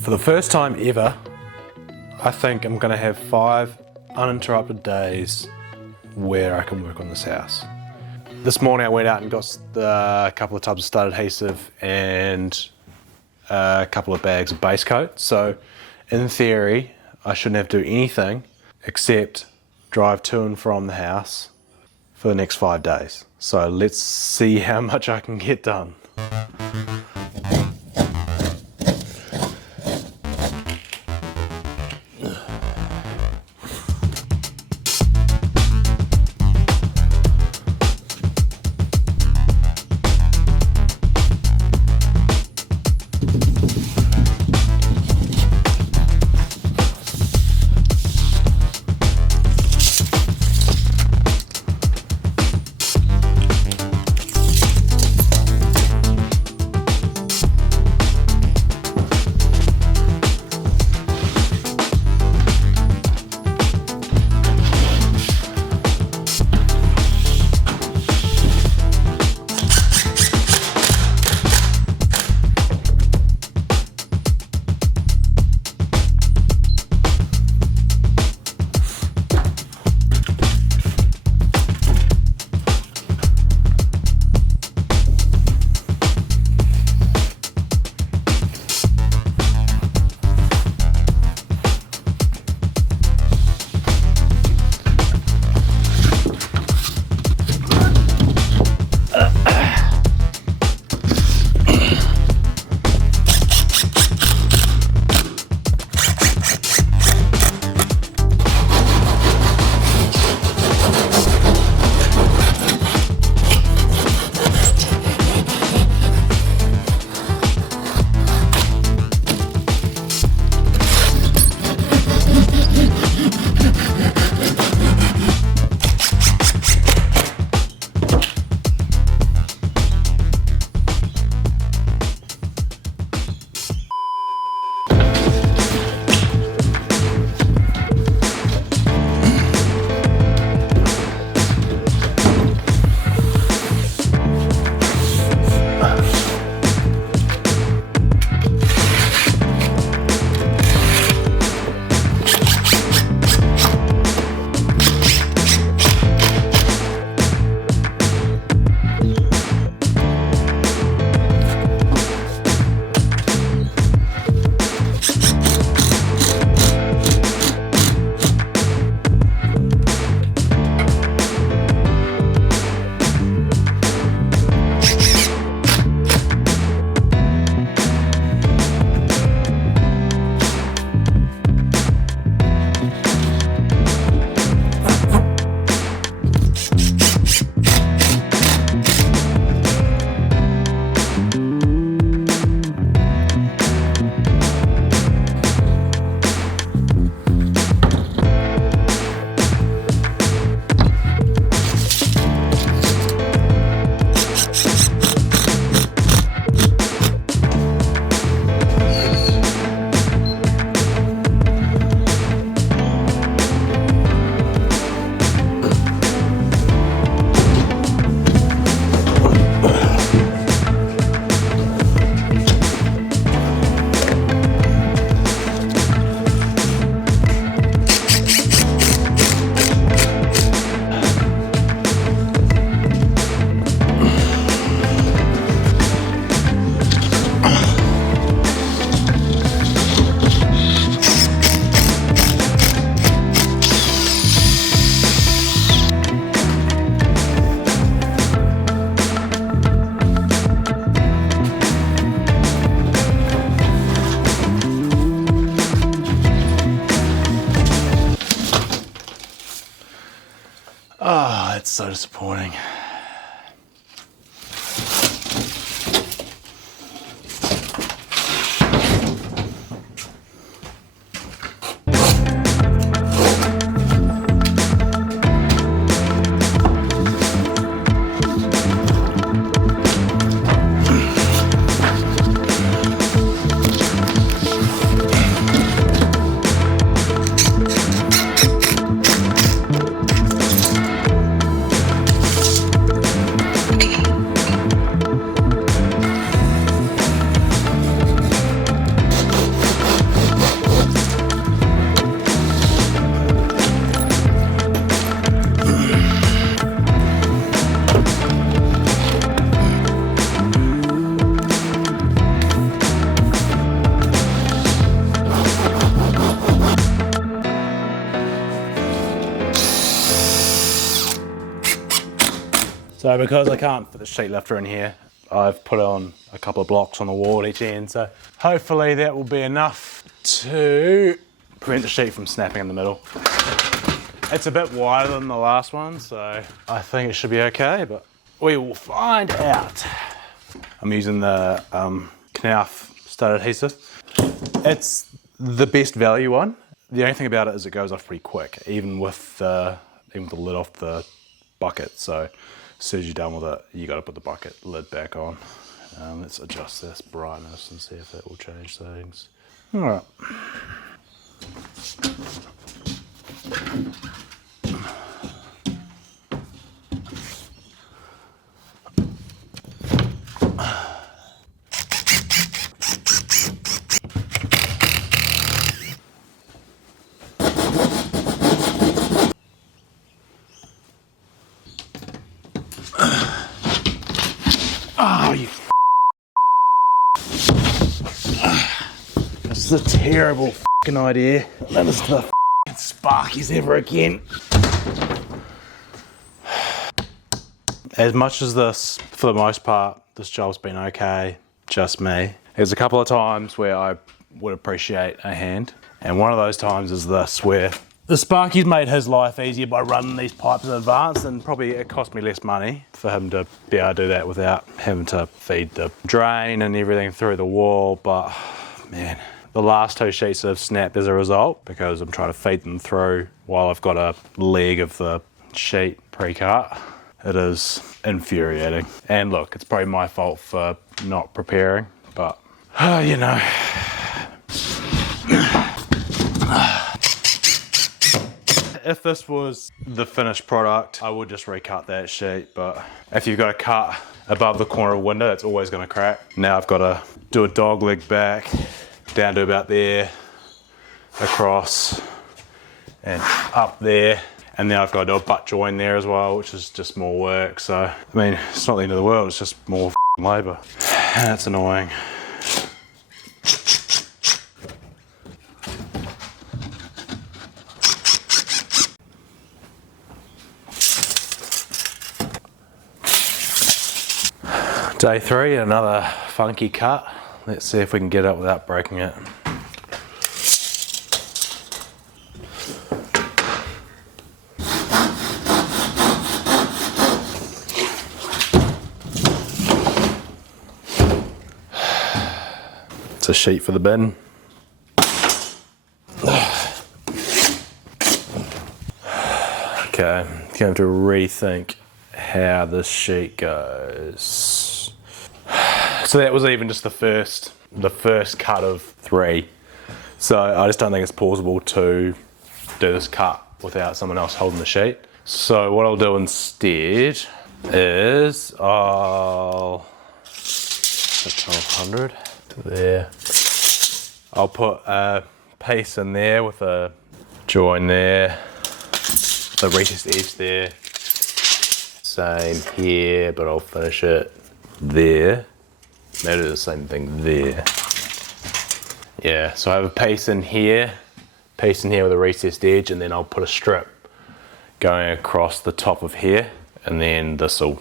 For the first time ever, I think I'm going to have 5 uninterrupted days where I can work on this house. This morning I went out and got a couple of tubs of stud adhesive and a couple of bags of base coat. So in theory, I shouldn't have to do anything except drive to and from the house for the next 5 days. So let's see how much I can get done. so disappointing. So because I can't fit the sheet lifter in here, I've put on a couple of blocks on the wall at each end. So hopefully that will be enough to prevent the sheet from snapping in the middle. It's a bit wider than the last one, so I think it should be okay, but we will find out. I'm using the Knauf stud adhesive. It's the best value one. The only thing about it is it goes off pretty quick, even with the lid off the bucket. So as soon as you're done with it, you got to put the bucket lid back on. Let's adjust this brightness and see if that will change things. All right. Oh, you This is a terrible f***ing idea. None of the f***ing sparkies ever again. As much as this, for the most part, this job's been okay, just me. There's a couple of times where I would appreciate a hand. And one of those times is this, where the Sparky's made his life easier by running these pipes in advance, and probably it cost me less money for him to be able to do that without having to feed the drain and everything through the wall. But man, the last two sheets have snapped as a result because I'm trying to feed them through while I've got a leg of the sheet pre-cut. It is infuriating. And look, it's probably my fault for not preparing, but you know. If this was the finished product, I would just recut that sheet, but if you've got a cut above the corner of a window, it's always gonna crack. Now I've gotta do a dog leg back, down to about there, across, and up there. And then I've got to do a butt join there as well, which is just more work. So, I mean, it's not the end of the world, it's just more labour. That's annoying. Day 3, another funky cut. Let's see if we can get it without breaking it. It's a sheet for the bin. Okay, I'm going to rethink how this sheet goes. So that was even just the first cut of 3. So I just don't think it's plausible to do this cut without someone else holding the sheet. So what I'll do instead is I'll put 1200 to there. I'll put a piece in there with a join there, the recessed edge there. Same here, but I'll finish it there. Maybe do the same thing there. Yeah, so I have a piece in here with a recessed edge, and then I'll put a strip going across the top of here, and then this will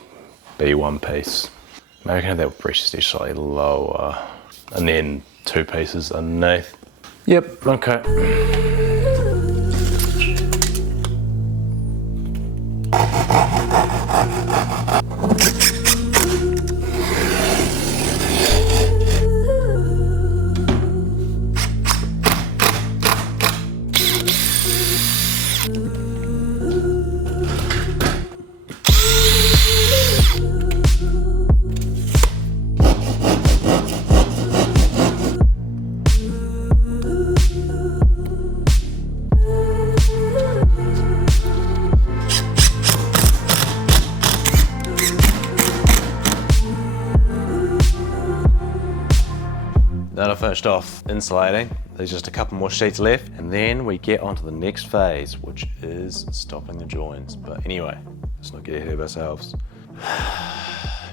be one piece. Maybe I can have that recessed edge slightly lower, and then 2 pieces underneath. Yep, okay. Now that I've finished off insulating, there's just a couple more sheets left, and then we get onto the next phase, which is stopping the joins. But anyway, let's not get ahead of ourselves.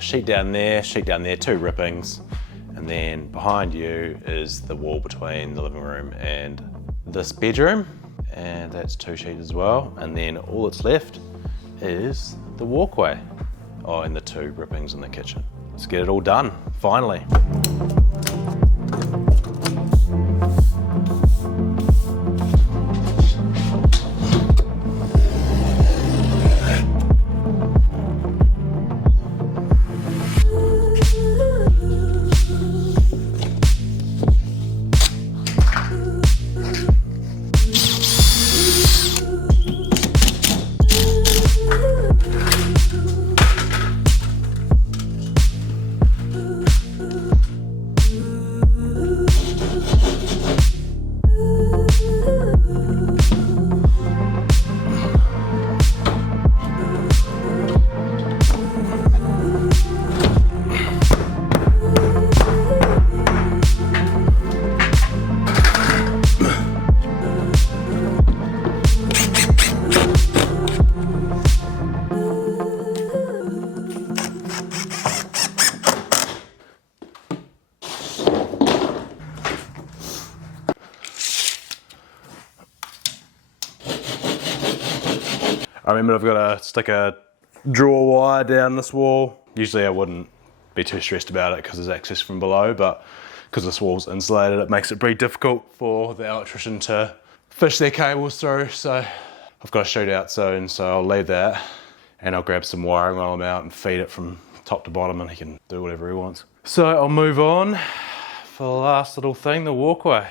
Sheet down there, 2 rippings, and then behind you is the wall between the living room and this bedroom, and that's 2 sheets as well. And then all that's left is the walkway. Oh, and the 2 rippings in the kitchen. Let's get it all done, finally. I remember I've got to stick a drawer wire down this wall. Usually I wouldn't be too stressed about it because there's access from below, but because this wall's insulated, it makes it pretty difficult for the electrician to fish their cables through. So I've got a shoot out soon, so I'll leave that and I'll grab some wiring while I'm out and feed it from top to bottom, and he can do whatever he wants. So I'll move on for the last little thing, the walkway.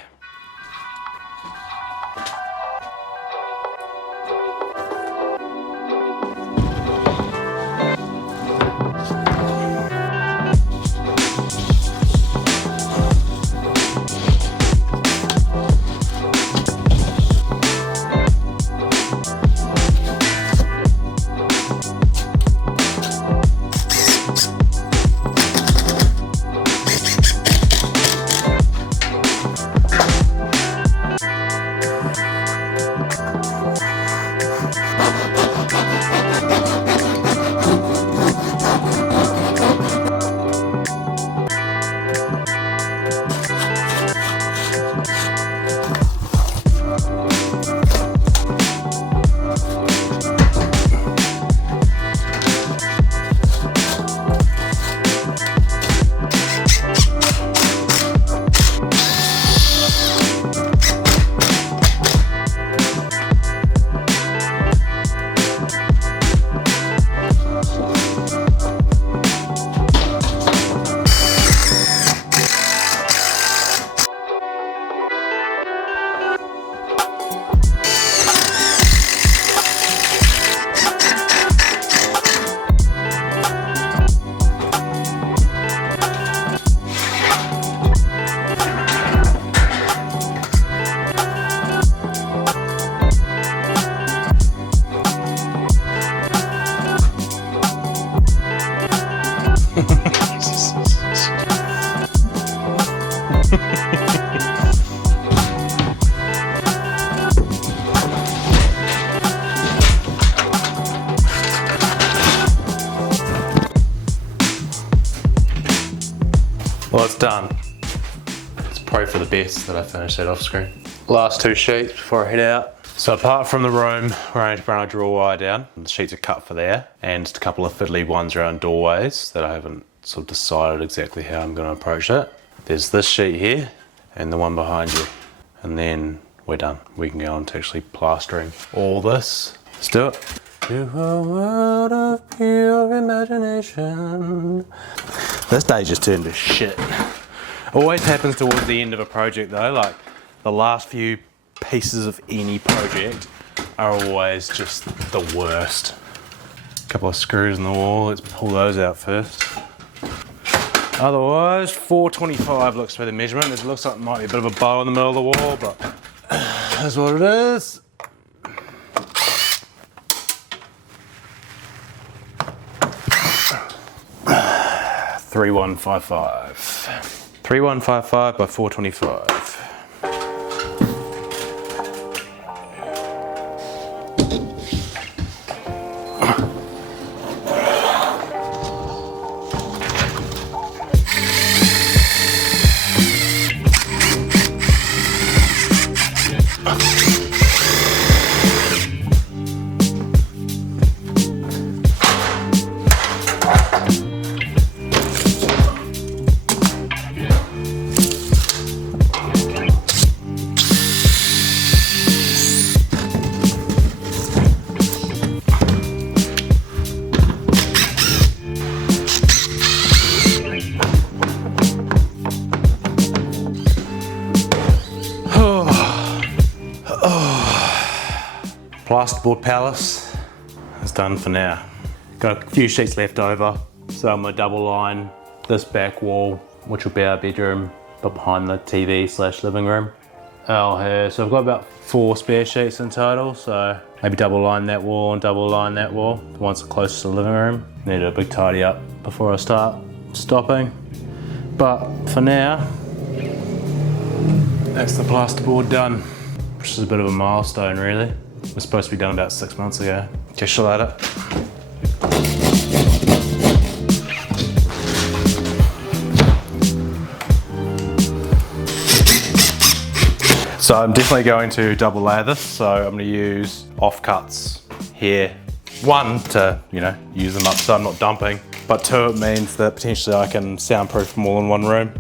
Well, it's done. It's probably for the best that I finished that off screen. Last 2 sheets before I head out. So apart from the room where I need to run a drawer wire down, the sheets are cut for there, and just a couple of fiddly ones around doorways that I haven't sort of decided exactly how I'm going to approach it. There's this sheet here and the one behind you, and then we're done. We can go on to actually plastering all this. Let's do it. To a world of pure imagination. This day just turned to shit. Always happens towards the end of a project though, like the last few pieces of any project are always just the worst. A couple of screws in the wall, let's pull those out first. Otherwise, 425 looks to be the measurement. It looks like it might be a bit of a bow in the middle of the wall, but that's what it is. $3,155. 3155 by 425. Plasterboard palace is done for now. Got a few sheets left over, so I'm gonna double line this back wall, which will be our bedroom, but behind the TV/living room. So I've got about 4 spare sheets in total, so maybe double line that wall and double line that wall, the ones closest to the living room. Need a big tidy up before I start stopping. But for now, that's the plasterboard done, which is a bit of a milestone really. It was supposed to be done about 6 months ago. Catch you later. So I'm definitely going to double layer this, so I'm going to use offcuts here. 1, to use them up so I'm not dumping, but 2, it means that potentially I can soundproof them all in one room.